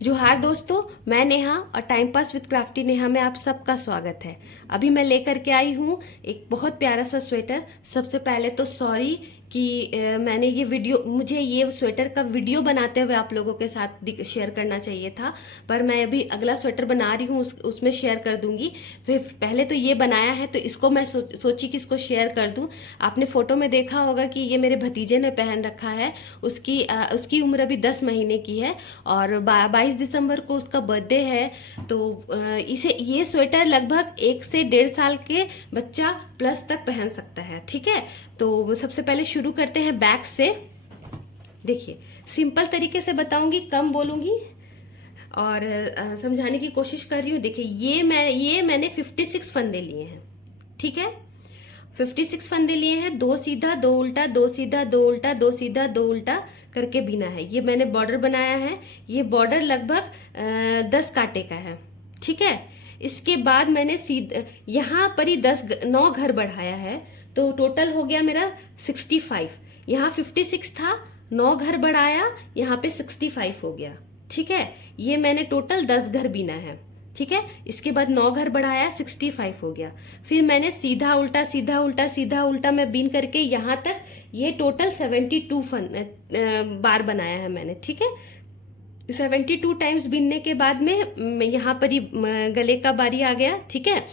जोहार दोस्तों, मैं नेहा और time pass with crafty Neha में आप सबका स्वागत है। अभी मैं लेकर के आई हूँ एक बहुत प्यारा सा स्वेटर। सबसे पहले तो सॉरी कि मैंने मुझे ये स्वेटर का वीडियो बनाते हुए आप लोगों के साथ शेयर करना चाहिए था, पर मैं अभी अगला स्वेटर बना रही हूँ, उसमें शेयर कर दूंगी। फिर पहले तो ये बनाया है तो इसको मैं सोची कि इसको शेयर कर दूं। आपने फोटो में देखा होगा कि ये मेरे भतीजे ने पहन रखा है। उसकी उम्र अभी 10 महीने की है और 22 दिसंबर को उसका बर्थडे है। तो इसे ये स्वेटर लगभग 1 से 1.5 साल के बच्चा प्लस तक पहन सकता है। ठीक है, तो सबसे पहले शुरू करते हैं बैक से। देखिए, सिंपल तरीके से बताऊंगी, कम बोलूंगी और समझाने की कोशिश कर रही हूँ। देखिए, ये मैंने 56 फंदे लिए हैं। ठीक है, 56 फंदे लिए हैं। 2 सीधा 2 उल्टा, 2 सीधा 2 उल्टा, 2 सीधा 2 उल्टा करके बिना है। ये मैंने बॉर्डर बनाया है। ये बॉर्डर लगभग 10 कांटे का है। ठीक है, इसके बाद मैंने यहाँ पर ही 9 घर बढ़ाया है, तो टोटल हो गया मेरा 65। यहाँ 56 था, 9 घर बढ़ाया, यहाँ पे 65 हो गया। ठीक है, ये मैंने टोटल 10 घर बिना है। ठीक है, इसके बाद 9 घर बढ़ाया, 65 हो गया। फिर मैंने सीधा उल्टा सीधा उल्टा सीधा उल्टा मैं बीन करके यहाँ तक ये टोटल 72 बार बनाया है मैंने। ठीक है, 72 टाइम्स बीनने के बाद में यहाँ पर ही गले का बारी आ गया। ठीक है,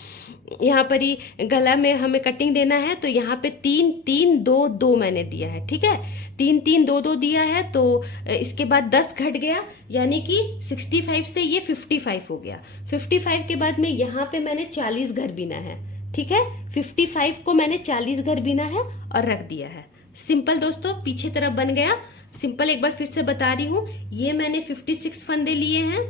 यहाँ पर ही गला में हमें कटिंग देना है, तो यहाँ पे 3 3 2 2 मैंने दिया है। ठीक है, 3 3 2 2 दिया है, तो इसके बाद 10 घट गया, यानी कि 65 से ये 55 हो गया। 55 के बाद में यहाँ पे मैंने 40 घर बीना है। ठीक है, 55 को मैंने 40 घर बीना है और रख दिया है। सिंपल दोस्तों, पीछे तरफ बन गया। सिंपल एक बार फिर से बता रही हूँ। ये मैंने 56 फंदे लिए हैं,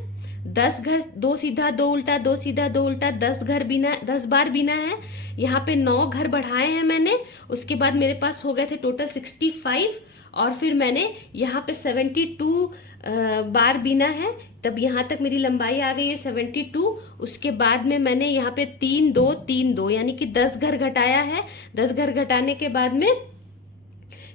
10 घर, 2 सीधा 2 उल्टा, 2 सीधा 2 उल्टा, 10 घर बिना, 10 बार बिना है। यहाँ पे 9 घर बढ़ाए हैं मैंने। उसके बाद मेरे पास हो गए थे टोटल 65, और फिर मैंने यहाँ पे 72 बार बिना है, तब यहाँ तक मेरी लंबाई आ गई है 72। उसके बाद में मैंने यहाँ पे 3 2 3 2 यानी कि 10 घर घटाया है। 10 घर घटाने के बाद में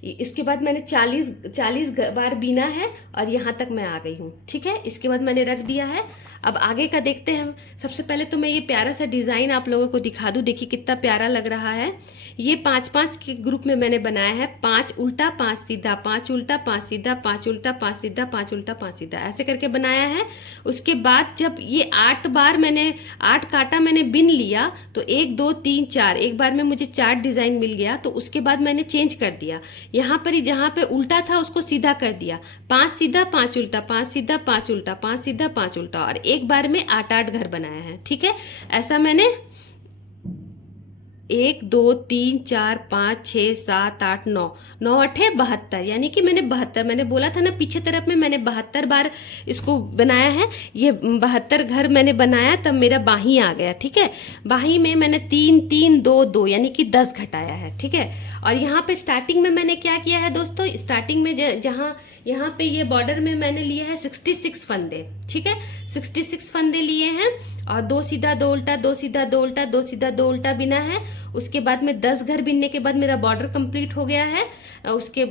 इसके बाद मैंने 40 बार बीना है और यहाँ तक मैं आ गई हूँ। ठीक है, इसके बाद मैंने रख दिया है। अब आगे का देखते हैं। सबसे पहले तो मैं ये प्यारा सा डिजाइन आप लोगों को दिखा दूं। देखिए कितना प्यारा लग रहा है। ये 5-5 के ग्रुप में मैंने बनाया है। 5 उल्टा 5 सीधा, 5 उल्टा 5 सीधा, 5 उल्टा 5 सीधा, 5 उल्टा 5 सीधा, ऐसे करके बनाया है। उसके बाद जब ये 8 बार मैंने 8 कांटा मैंने बिन लिया, तो 1 2 3 4 एक बार में मुझे 4 डिजाइन मिल गया। तो उसके बाद मैंने चेंज कर दिया। यहाँ पर ही जहाँ पे उल्टा था उसको सीधा कर दिया। 5 सीधा 5 उल्टा, 5 सीधा 5 उल्टा, 5 सीधा 5 उल्टा, और एक बार में 8 घर बनाया है। ठीक है, ऐसा मैंने 1 2 3 4 5 6 7 8 9 9 8 72, यानी कि मैंने 72, मैंने बोला था ना पीछे तरफ में मैंने 72 बार इसको बनाया है। ये 72 घर मैंने बनाया, तब मेरा बाही आ गया। ठीक है, बाही में मैंने 3 3 2 2 यानी कि 10 घटाया है। ठीक है, और यहाँ पे स्टार्टिंग में मैंने क्या किया है दोस्तों, स्टार्टिंग में जहाँ यहाँ पे ये बॉर्डर में मैंने लिया है 66 फंदे। ठीक है, 66 फंदे लिए हैं और 2 सीधा 2 उल्टा, 2 सीधा 2 उल्टा, 2 सीधा 2 उल्टा बिना है। उसके बाद में 10 घर बिनने के बाद मेरा बॉर्डर कंप्लीट हो गया है। उसके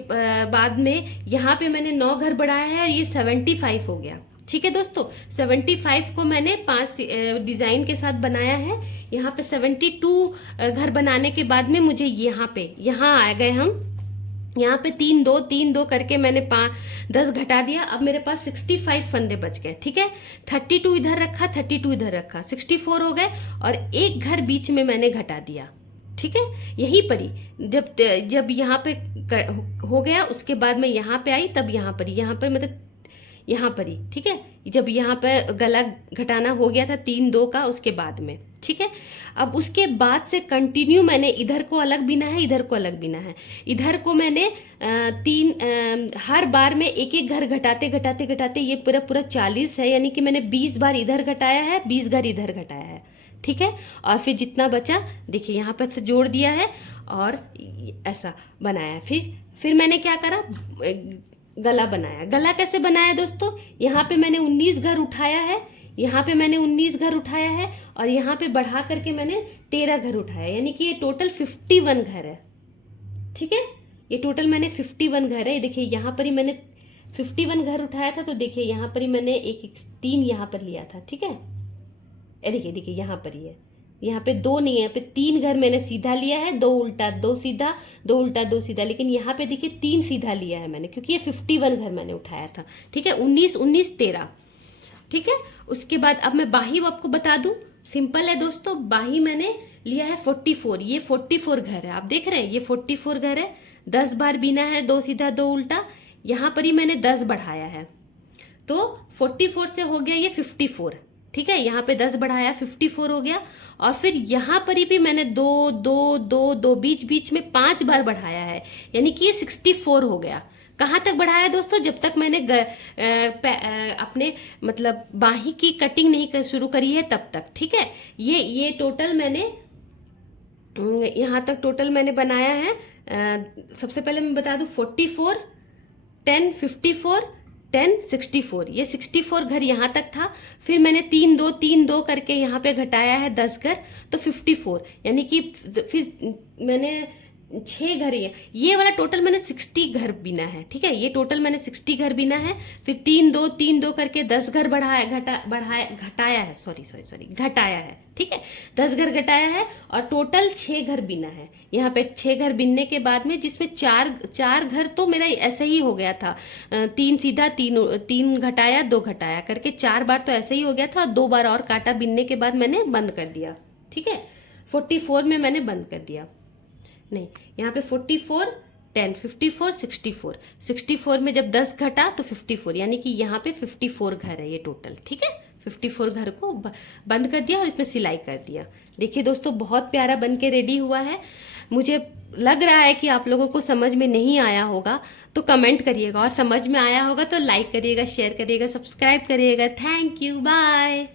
बाद में यहाँ पे मैंने 9 घर बढ़ाया है और ये 75 हो गया। ठीक है दोस्तों, 75 को मैंने 5 डिजाइन के साथ बनाया है। यहाँ पे 72 घर बनाने के बाद में मुझे यहाँ आ गए हम। यहाँ पे 3 2 3 2 करके मैंने 10 घटा दिया। अब मेरे पास 65 फंदे बच गए। ठीक है, 32 इधर रखा, 32 इधर रखा, 64 हो गए, और एक घर बीच में मैंने घटा दिया। ठीक है, यहीं पर ही जब यहाँ पे हो गया, उसके बाद मैं यहाँ पे आई, तब यहाँ पे मतलब यहाँ पर ही। ठीक है, जब यहाँ पे गला घटाना हो गया था 3 2 का, उसके बाद में। ठीक है, अब उसके बाद से कंटिन्यू मैंने इधर को अलग बिना है, इधर को अलग बिना है। इधर को मैंने हर बार में एक एक घर घटाते घटाते घटाते ये पूरा पूरा 40 है, यानी कि मैंने 20 बार इधर घटाया है, 20 घर इधर घटाया है। ठीक है, और फिर जितना बचा देखिए यहाँ पर से जोड़ दिया है और ऐसा बनाया। फिर मैंने क्या करा, गला बनाया। गला कैसे बनाया दोस्तों, यहाँ पे मैंने 19 घर उठाया है, यहाँ पे मैंने 19 घर उठाया है, और यहाँ पे बढ़ा करके मैंने 13 घर उठाया, यानी कि ये टोटल 51 घर है। ठीक है, ये टोटल मैंने 51 घर है। देखिए यहाँ पर ही मैंने 51 घर उठाया था, तो देखिए यहाँ पर ही मैंने एक 3 यहाँ पर लिया था, ठीक है। ये देखिए देखिए यहाँ पर ही है, यहाँ पे 2 नहीं है, यहाँ पे 3 घर मैंने सीधा लिया है, 2 उल्टा 2 सीधा, 2 उल्टा 2 सीधा, लेकिन यहाँ पे देखिए 3 सीधा लिया है मैंने, क्योंकि ये 51 घर मैंने उठाया था, ठीक है। 19 19 13, ठीक है। उसके बाद अब मैं बाही आपको बता दूं, सिंपल है दोस्तों। बाही मैंने लिया है 44, ये 44 घर है, आप देख रहे हैं ये 44 घर है। 10 बार बीना है, 2 सीधा 2 उल्टा, यहाँ पर ही मैंने 10 बढ़ाया है, तो 44 से हो गया ये 54, ठीक है। यहाँ पे 10 बढ़ाया 54 हो गया, और फिर यहाँ पर ही भी मैंने 2 2 2 2 बीच बीच में 5 बार बढ़ाया है, यानी कि ये 64 हो गया। कहाँ तक बढ़ाया दोस्तों? जब तक मैंने अपने मतलब बाही की कटिंग नहीं शुरू करी है तब तक, ठीक है। ये टोटल मैंने यहाँ तक टोटल मैंने बनाया है। सबसे पहले मैं बता दूं 44 10 54 10 64, ये 64 घर यहाँ तक था। फिर मैंने 3 2 3 2 करके यहाँ पे घटाया है 10 घर, तो 54, यानी कि फिर मैंने 6 घर, ये वाला टोटल मैंने 60 घर बीना है, ठीक है। ये टोटल मैंने 60 घर बीना है। फिर 3 2 3 2 करके 10 घर घटाया है, सॉरी घटाया है, ठीक है। 10 घर घटाया है और टोटल 6 घर बीना है। यहाँ पे 6 घर बीनने के बाद में, जिसमें चार घर तो मेरा ऐसे ही हो गया था, 3 सीधा 3 घटाया 2 घटाया करके 4 बार तो ऐसे ही हो गया था, और 2 बार और काटा बीनने के बाद मैंने बंद कर दिया, ठीक है। 44 में मैंने बंद कर दिया, नहीं, यहाँ पे 44 10 54 64, 64 में जब 10 घटा तो 54, यानी कि यहाँ पे 54 घर है ये टोटल, ठीक है। 54 घर को बंद कर दिया और इसमें सिलाई कर दिया। देखिए दोस्तों, बहुत प्यारा बन के रेडी हुआ है। मुझे लग रहा है कि आप लोगों को समझ में नहीं आया होगा तो कमेंट करिएगा, और समझ में आया होगा तो लाइक करिएगा, शेयर करिएगा, सब्सक्राइब करिएगा। Thank you, bye.